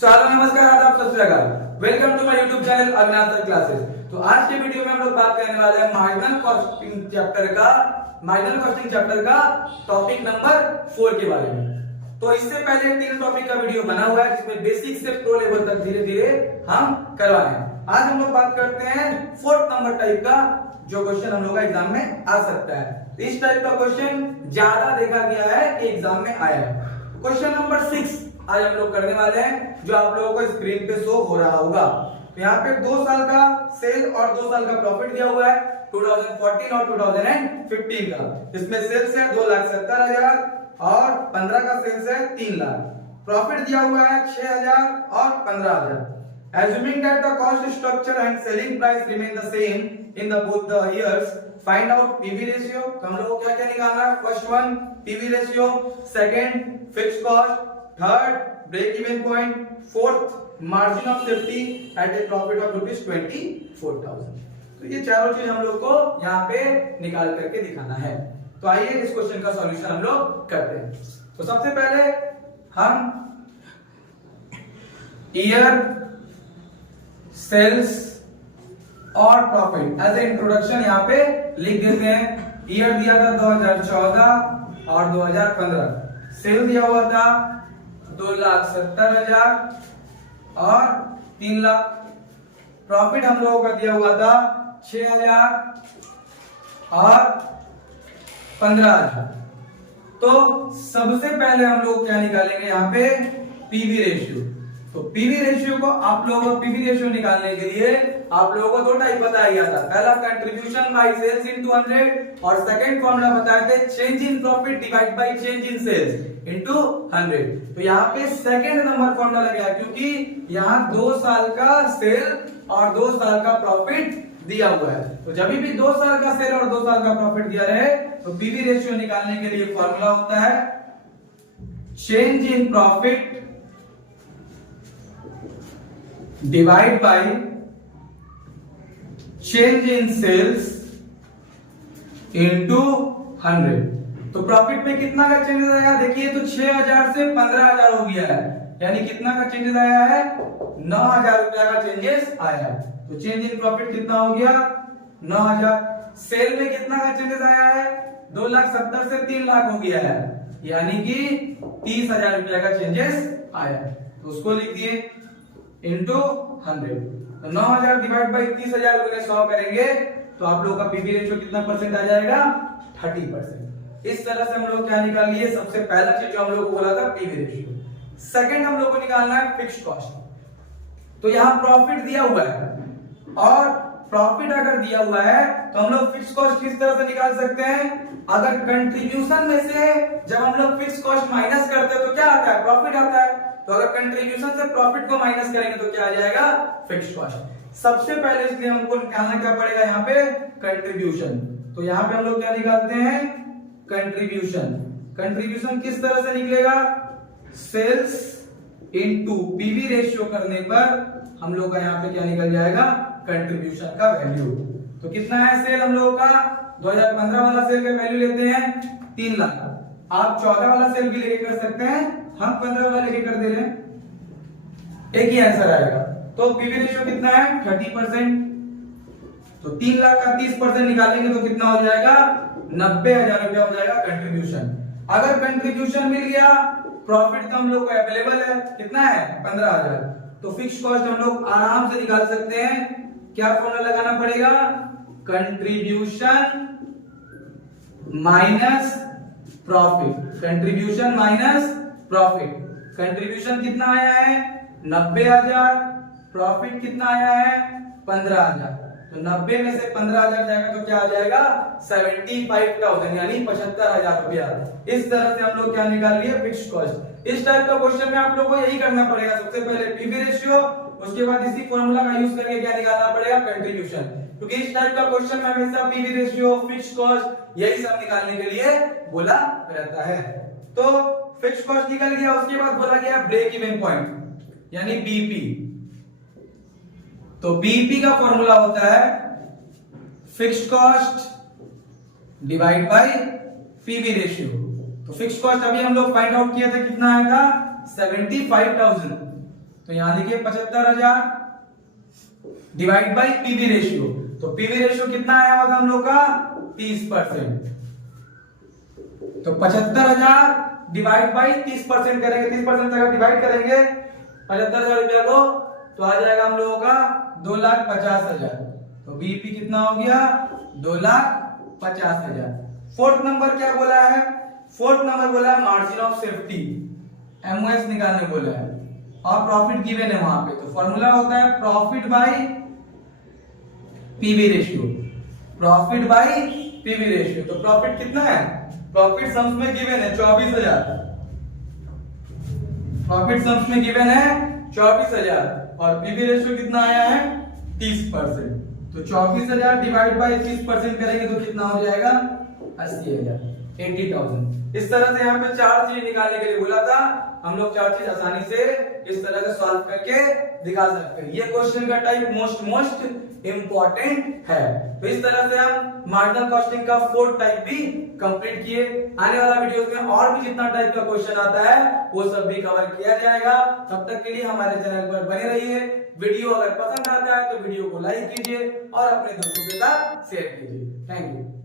चलो नमस्कार, आदाब, सत श्री अकाल। Welcome to my YouTube channel Avinash sir classes. तो आज के वीडियो में हम लोग बात करने वाले हैं मार्जिनल कॉस्टिंग चैप्टर का टॉपिक नंबर 4 के बारे में। तो इससे पहले 3 टॉपिक का वीडियो बना हुआ है जिसमें बेसिक से प्रो लेवल तक धीरे धीरे हम करवा रहे हैं। आज हम लोग बात करते हैं 4th नंबर टाइप का, जो क्वेश्चन हम लोग का एग्जाम में आ सकता है। इस टाइप का क्वेश्चन ज्यादा देखा गया है कि एग्जाम में आया है। क्वेश्चन नंबर 6 आज हम लोग करने वाले हैं, जो आप लोगों को स्क्रीन पे शो हो रहा होगा। तो यहाँ पे 2 साल का सेल और 2 साल का प्रॉफिट दिया हुआ है, 2014 और 2015 का। इसमें सेल्स है 2,70,000 और 15 का सेल्स है 3 लाख। प्रॉफिट दिया हुआ है 6,000 और 15,000। Assuming that the cost structure and selling price remain the same in the both the years, find out PV ratio। तो हम लोग को क्या क्या निकालना है? First one PV ratio, second fixed cost, third break even point, fourth margin of safety at a profit of ₹24,000। तो ये चारों चीज हम लोग को यहाँ पे निकाल करके दिखाना है। तो आइए इस क्वेश्चन का सॉल्यूशन हम लोग करते हैं। तो सबसे पहले हम ईयर, सेल्स और प्रॉफिट एज ए इंट्रोडक्शन यहाँ पे लिख देते हैं। ईयर दिया था 2014 और 2015। सेल दिया हुआ था 2,70,000 और 3 लाख। प्रॉफिट हम लोगों का दिया हुआ था 6,000 और 15,000। तो सबसे पहले हम लोग क्या निकालेंगे यहाँ पे? PV ratio. तो पीवी रेशियो को आप लोगों को पीवी रेशियो निकालने के लिए आप लोगों को 2 टाइप बताया गया था। पहला कंट्रीब्यूशन बाय सेल्स इनटू 100 और सेकंड फॉर्मूला बताए थे change in profit divide by change in sales into 100। तो यहाँ पे सेकंड नंबर फॉर्मूला लग गया, क्योंकि यहाँ 2 साल का सेल और 2 साल का प्रॉफिट दिया हुआ है। तो जब भी 2 साल का सेल और 2 साल का प्रॉफिट दिया रहे तो पीवी रेशियो निकालने के लिए फॉर्मूला होता है change in profit divide by change in sales into 100। तो प्रॉफिट में कितना का चेंजेस आया? देखिए, तो 6,000 से 15,000 हो गया है, यानी कितना का चेंजेस आया है? 9,000 रुपया का चेंजेस आया है। तो चेंज इन प्रॉफिट कितना हो गया? 9,000। सेल में कितना का चेंजेस आया है? 2,70,000 से 3 लाख हो गया है, यानी कि 30,000 रुपया का चेंजेस आया है। तो उसको लिख दिए इंटू 100। तो 9,000 डिवाइड बाई 30,000 गुने 100 करेंगे तो आप लोगों का पीवी रेशियो कितना परसेंट आ जाएगा? 30%। इस तरह से हम लोग क्या निकाल लिए? सबसे पहला चीज जो हम लोग को बोला था पीवी रेशियो। सेकंड हम लोग को निकालना है फिक्स्ड कॉस्ट। तो यहाँ प्रॉफिट दिया हुआ है, और प्रॉफिट अगर दिया हुआ है तो हम लोग फिक्स्ड कॉस्ट किस तरह से निकाल सकते हैं? अगर कंट्रीब्यूशन में से जब हम लोग फिक्स्ड कॉस्ट माइनस करते हैं तो क्या आता है? प्रॉफिट आता है। तो अगर कंट्रीब्यूशन से प्रॉफिट को माइनस करेंगे तो क्या आ जाएगा? Fixed cost. सबसे पहले इसलिए हमको निकालना क्या पड़ेगा यहाँ पे? कंट्रीब्यूशन। तो यहाँ पे हम लोग क्या निकालते हैं? कंट्रीब्यूशन। कंट्रीब्यूशन किस तरह से निकलेगा? सेल्स इनटू पीवी रेशियो करने पर हम लोग का यहाँ पे क्या निकल जाएगा? कंट्रीब्यूशन का वैल्यू। तो कितना है सेल हम लोगों का? 2015 वाला सेल का वैल्यू लेते हैं 3 लाख। आप 14 वाला सेल भी लेके कर सकते हैं, हम 15 वाला लेके कर दे रहे हैं, एक ही आंसर आएगा। तो पीवी रेशियो कितना है? 30%। तो 3 लाख का 30% निकालेंगे तो कितना हो जाएगा? 90,000 रुपया हो जाएगा कंट्रीब्यूशन। अगर कंट्रीब्यूशन मिल गया, प्रॉफिट तो हम लोग को अवेलेबल है, कितना है? 15,000। तो फिक्स्ड कॉस्ट हम लोग आराम से निकाल सकते हैं। क्या फॉर्मूला लगाना पड़ेगा? Contribution minus profit. Contribution minus profit. Contribution कितना आया है? 90,000। प्रॉफिट कितना आया है? 15,000। तो 90 में से 15,000 जाएगा तो क्या आ जाएगा? 75,000, यानी 75,000 रुपया। इस तरह से हम लोग क्या निकाल लिए? Fixed cost. इस टाइप का क्वेश्चन में आप लोगों को यही करना पड़ेगा। सबसे पहले पीवी रेशियो, उसके बाद इसी फॉर्मूला का यूज करके क्या निकालना पड़ेगा? कंट्रीब्यूशन। क्योंकि इस टाइप का क्वेश्चन में हमेशा पीवी रेशियो, फिक्स्ड कॉस्ट यही सब निकालने के लिए बोला रहता है। तो फिक्स्ड कॉस्ट निकल गया, उसके बाद बोला गया ब्रेक इवन पॉइंट यानी बीपी। तो बीपी का फॉर्मूला होता है fixed cost divide by PV ratio. तो फिक्स्ड कॉस्ट अभी हम लोग फाइंड आउट किया था, कितना आया था? 75,000। तो यहां देखिए 75,000 डिवाइड बाई पीवी रेशियो, तो पीवी रेशियो कितना आया होगा हम लोग का 30%। तो 75,000 डिवाइड बाई 30% करेंगे, 30% अगर डिवाइड करेंगे 75,000 रुपया को तो आ जाएगा हम लोगों का 2,50,000। तो बीईपी कितना हो गया 2,50,000। फोर्थ नंबर क्या बोला है, फोर्थ नंबर बोला है मार्जिन ऑफ सेफ्टी, एमओएस निकालने बोला है और प्रॉफिट गिवन है वहां पे। तो फॉर्मूला होता है profit by PV ratio, profit by PV ratio. तो प्रॉफिट कितना है, प्रॉफिट सम्स में गिवन है 24,000, प्रॉफिट सम्स में गिवन है 24,000 और पीवी रेशियो कितना आया है 30%। तो 24,000 डिवाइड बाई 30% करेंगे तो कितना हो जाएगा 80,000, 80,000। इस तरह से यहाँ पे चार चीज निकालने के लिए बोला था, हम लोग चार चीज आसानी से इस तरह से सॉल्व करके दिखा सकते हैं। ये क्वेश्चन का टाइप मोस्ट इंपॉर्टेंट है। तो इस तरह से हम मार्जिनल कॉस्टिंग का फोर्थ टाइप भी कंप्लीट किए। आने वाला वीडियोस में और भी जितना टाइप का क्वेश्चन आता है वो सब भी कवर किया जाएगा। तब तक के लिए हमारे चैनल पर बने रहिए। वीडियो अगर पसंद आता है तो वीडियो को लाइक कीजिए और अपने दोस्तों के साथ शेयर कीजिए। Thank you.